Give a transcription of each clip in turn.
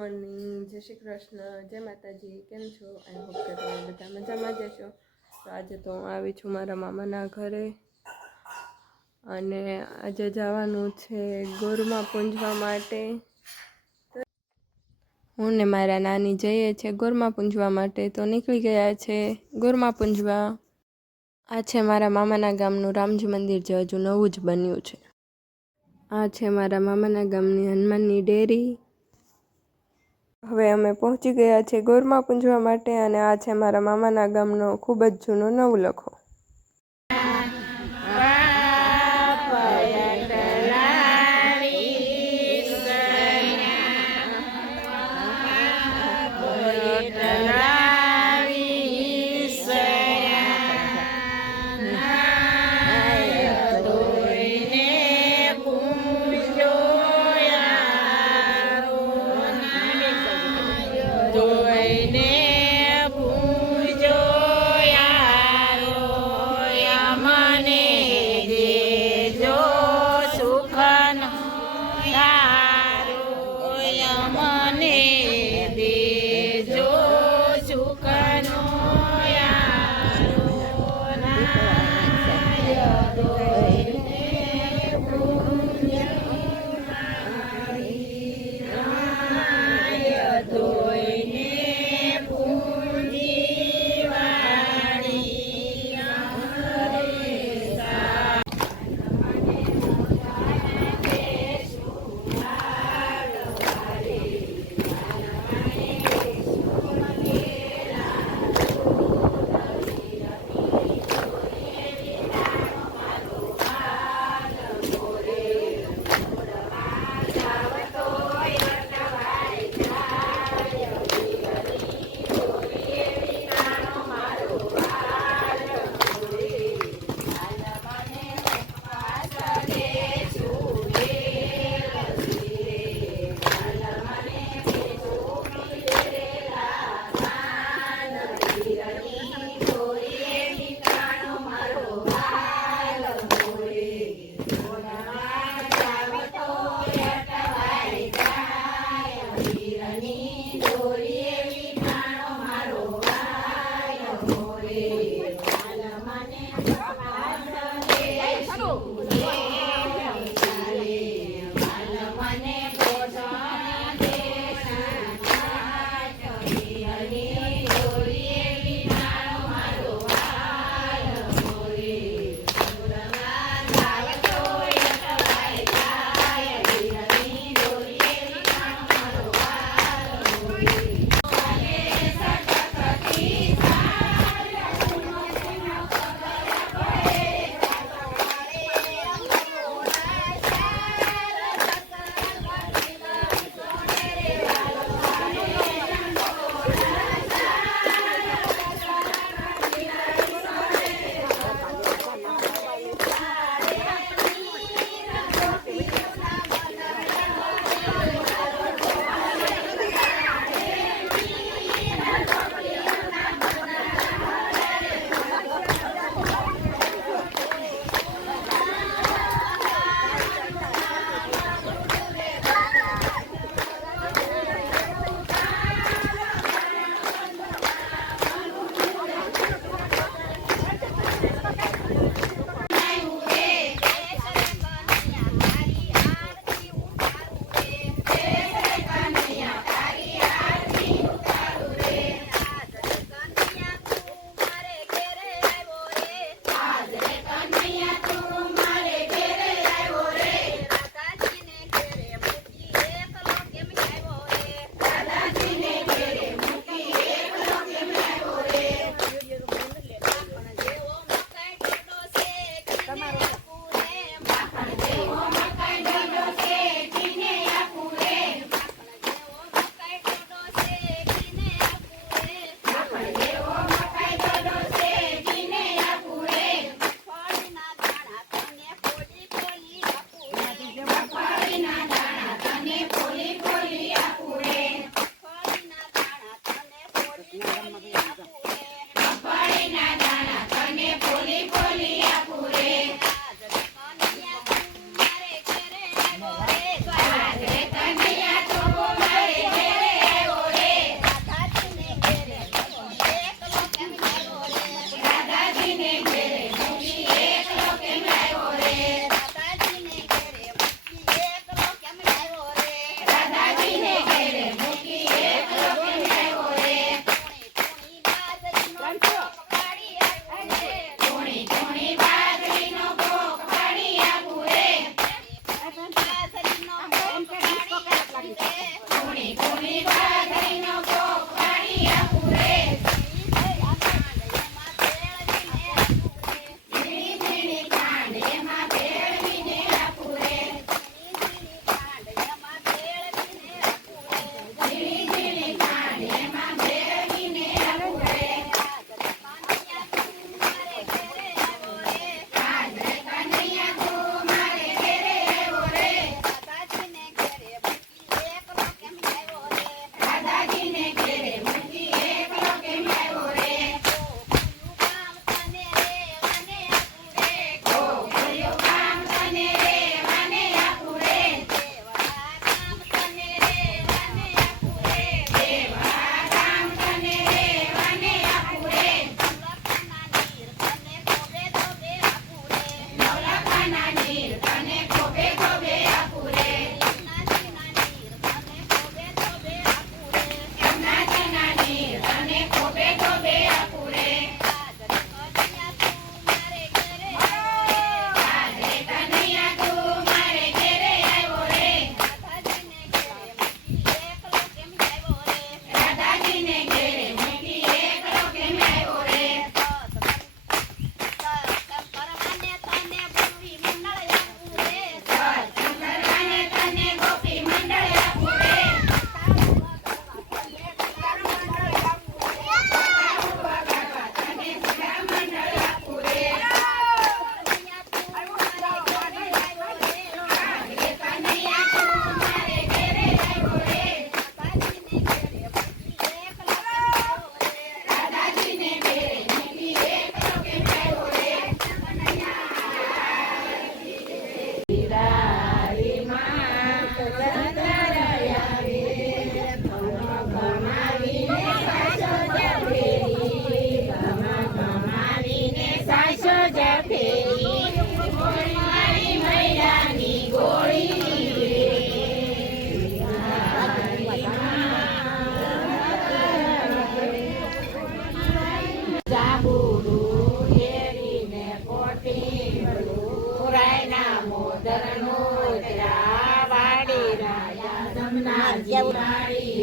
Morning, જય શ્રી કૃષ્ણ, જય માતાજી. કેમ છો? આઈ હોપ કે તમે બધા મજામાં જ હશો. તો આજે તો હું આવી છું મારા મામાના ઘરે અને આજે જવાનું છે ગોરમાં પૂંજવા માટે. હું ને મારા નાની જઈએ છીએ ગોરમાં પૂંજવા માટે, તો નીકળી ગયા છે ગોરમાં પૂંજવા. આ છે મારા મામાના ગામનું રામજી મંદિર, જે હજુ નવું જ બન્યું છે. આ છે મારા મામાના ગામની હનુમાનની ડેરી. હવે અમે પહોંચી ગયા છીએ ગોરમાં પૂંજવા માટે અને આ છે મારા મામાના ગામનો ખૂબ જ જૂનો નવલખો.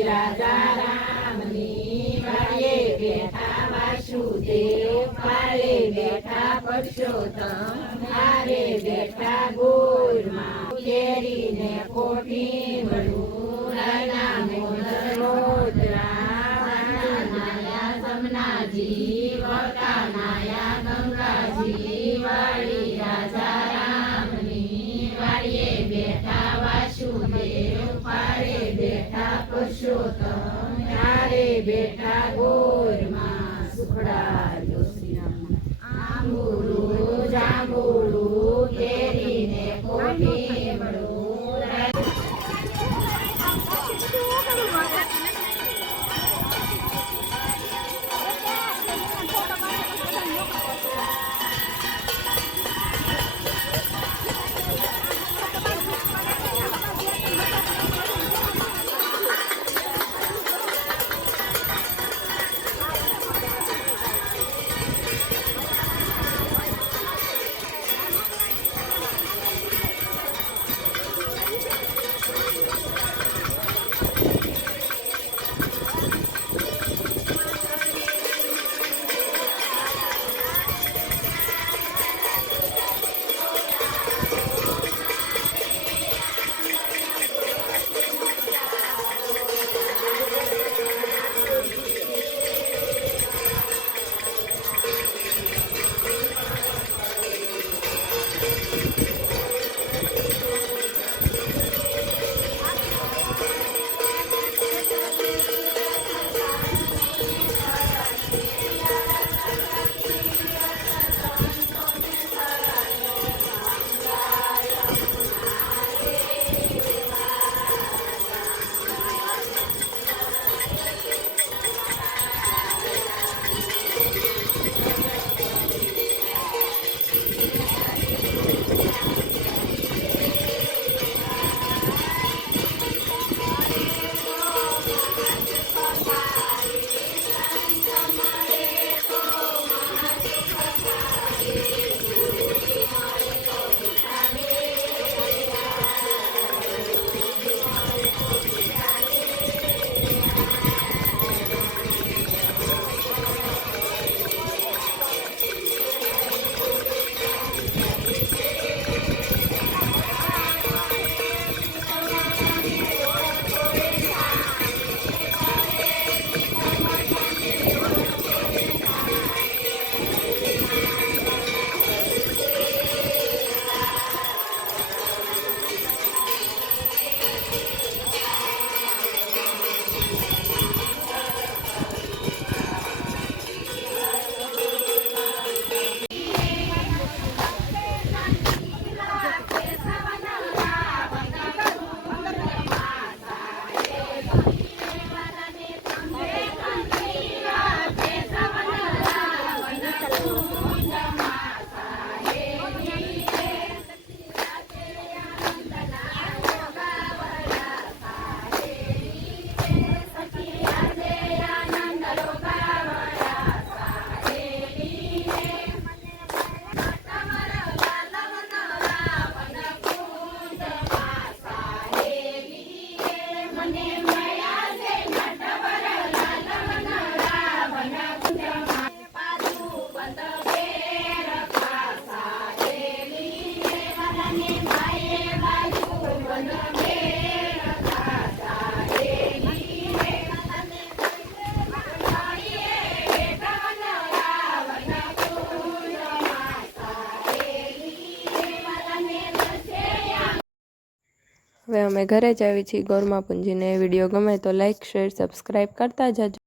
રાજા રામની વાડીએ બેઠા વાસુદેવ, પાલે બેઠા પરસોત્તમ, હારે બેઠા ગોરમાં, કેરીને કોઠી મળું, રાયના મોદર રોતરા, નાયા સમનાજી, વળતા નાયા ગંગાજી, વાડી રાજા રામની વાડીએ બેઠા વાસુદેવ, પાલે બેઠા પુરુષોત્તમ, હારે બેઠા ગોરમાં, સુખડા જોશીના આંબુડું જાંબુડું, કેરીને કોઠી મળું. હવે અમે ઘરે જ આવી છીએ ગોરમા પૂંજીને. વિડીયો ગમે તો લાઈક શેર સબસ્ક્રાઈબ કરતા જજો.